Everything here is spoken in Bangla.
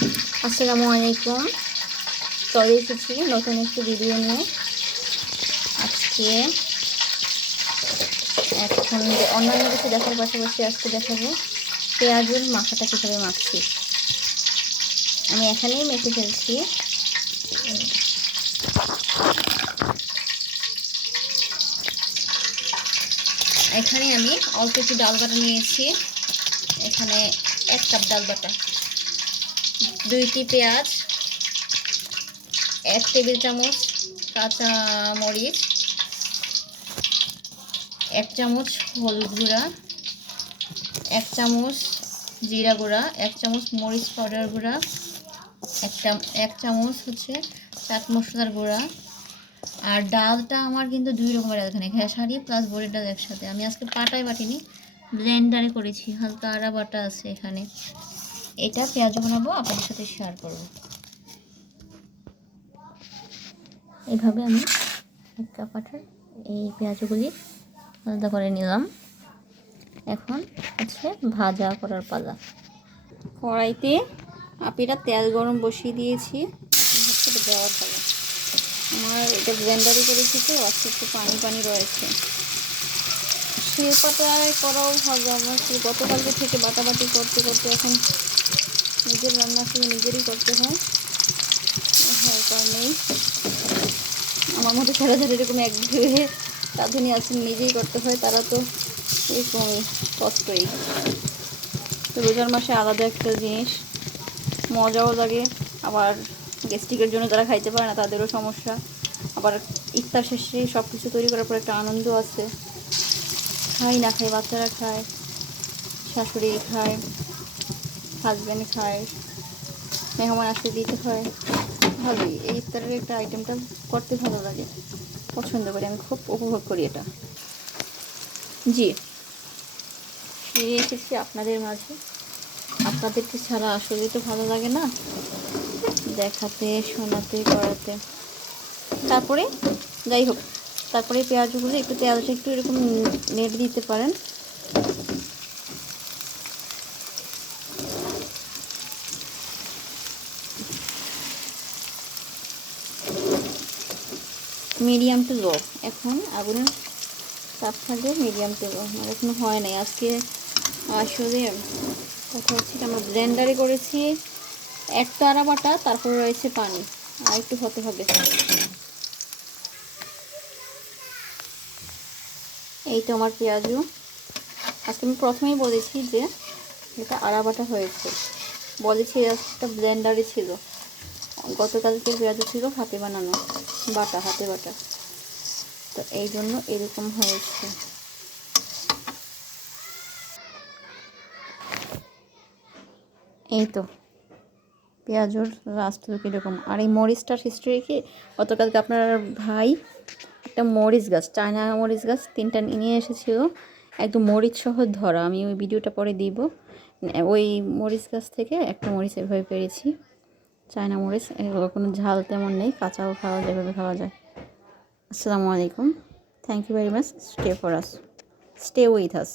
আসসালামু আলাইকুম। চলে এসেছি নতুন একটি ভিডিও নিয়ে। আজকে এখন অন্যান্য কিছু দেখার পাশাপাশি আজকে দেখাবো পেঁয়াজুর মাখাটা কীভাবে মাখছি। আমি এখানেই মেখে ফেলছি। এখানে আমি অল্প একটু ডাল বাটা নিয়েছি। এখানে 1 কাপ ডাল বাটা, 2টি পেঁয়াজ, 1 টেবিল চামচ কাঁচা মরিচ, 1 চামচ হলুদ গুঁড়া, 1 চামচ জিরা গুঁড়া, 1 চামচ মরিচ পাউডার গুঁড়া, 1 চামচ হচ্ছে চাট মশলার গুঁড়া। আর ডালটা আমার কিন্তু 2 রকমের, এখানে খেসারি প্লাস বড়ির ডাল একসাথে। আমি আজকে পাটায় বাটিনি, ব্লেন্ডারে করেছি, হালকা আড়া বাটা আছে এখানে। এটা পেঁয়াজ বানাবো, আপনাদের সাথে শেয়ার করবো। এইভাবে আমি 1 কাপ আটার এই পেঁয়াজগুলি আলাদা করে নিলাম। এখন হচ্ছে ভাজা করার পালা। কড়াইতে আপিটা তেল গরম বসিয়ে দিয়েছি, হচ্ছে দেওয়ার পালা। আমার এটা ব্লেন্ডারে করেছি তো আজকে একটু পানি পানি রয়েছে। শিলপাটায় করাও ভালো, আমার গতকালকে থেকে বাটাবাটি করতে করতে এখন নিজের রান্না শুধু নিজেরই করতে হয়। কারণেই আমার মতো যারা যারা এরকম একঘেয়ে রাঁধুনি আছেন নিজেই করতে হয়, তারা তো এরকমই কষ্টই। তো রোজার মাসে আলাদা একটা জিনিস, মজাও লাগে, আবার গ্যাস্ট্রিকের জন্য যারা খাইতে পারে না তাদেরও সমস্যা। আবার ইফতার শেষে সব কিছু তৈরি করার পর একটা আনন্দ আছে। খাই না খাই, বাচ্চারা খায়, শাশুড়ি খায়, হাজব্যান্ড খায়, মেহমান আসতে দিতে হয়। ভালোই, এই ইফতারের একটা আইটেমটা করতে ভালো লাগে, পছন্দ করি, আমি খুব উপভোগ করি এটা। জি, ফিরে এসেছি আপনাদের মাঝে। আপনাদেরকে ছাড়া আসলে তো ভালো লাগে না দেখাতে, শোনাতে, করাতে। তারপরে যাই হোক, তারপরে পেঁয়াজগুলো একটু তেলটা একটু এরকম নেড়ে দিতে পারেন। মিডিয়াম টু লো, এখন আগুনের তাপ থাকবে মিডিয়াম টু লো। আমার এখনো হয় নাই আজকে। আসলে কথা হচ্ছে কি, আমরা ব্লেন্ডারে করেছি, এক তো আড়া বাটা, তারপরে রয়েছে পানি, আর একটু হতে হবে। এই তো আমার পেঁয়াজু। আজকে আমি প্রথমেই বলেছি যে এটা আড়া বাটা হয়েছে, বলেছি একটা ব্লেন্ডারে ছিল। গতকালকে পেঁয়াজু ছিল হাতে বানানো, বাটা, হাতে বাটা, তো এই জন্য এরকম হয়েছে। এই তো পেঁয়াজুর লাস্ট লুক এরকম। আর এই মরিচটার হিস্ট্রি কি, গতকালকে আপনার ভাই একটা মরিচ গাছ, চায়না মরিচ গাছ 3টা নিয়ে এসেছিল, একদম মরিচ সহ ধরা। আমি ওই ভিডিওটা পরে দিব। ওই মরিচ গাছ থেকে একটা মরিচ এভাবে পেরেছি, চায়না মরিচ। এগুলো কোনো ঝাল তেমন নেই, কাঁচাও খাওয়া যায়, এভাবে খাওয়া যায়। আসসালামু আলাইকুম, thank you very much, stay for us, stay with us.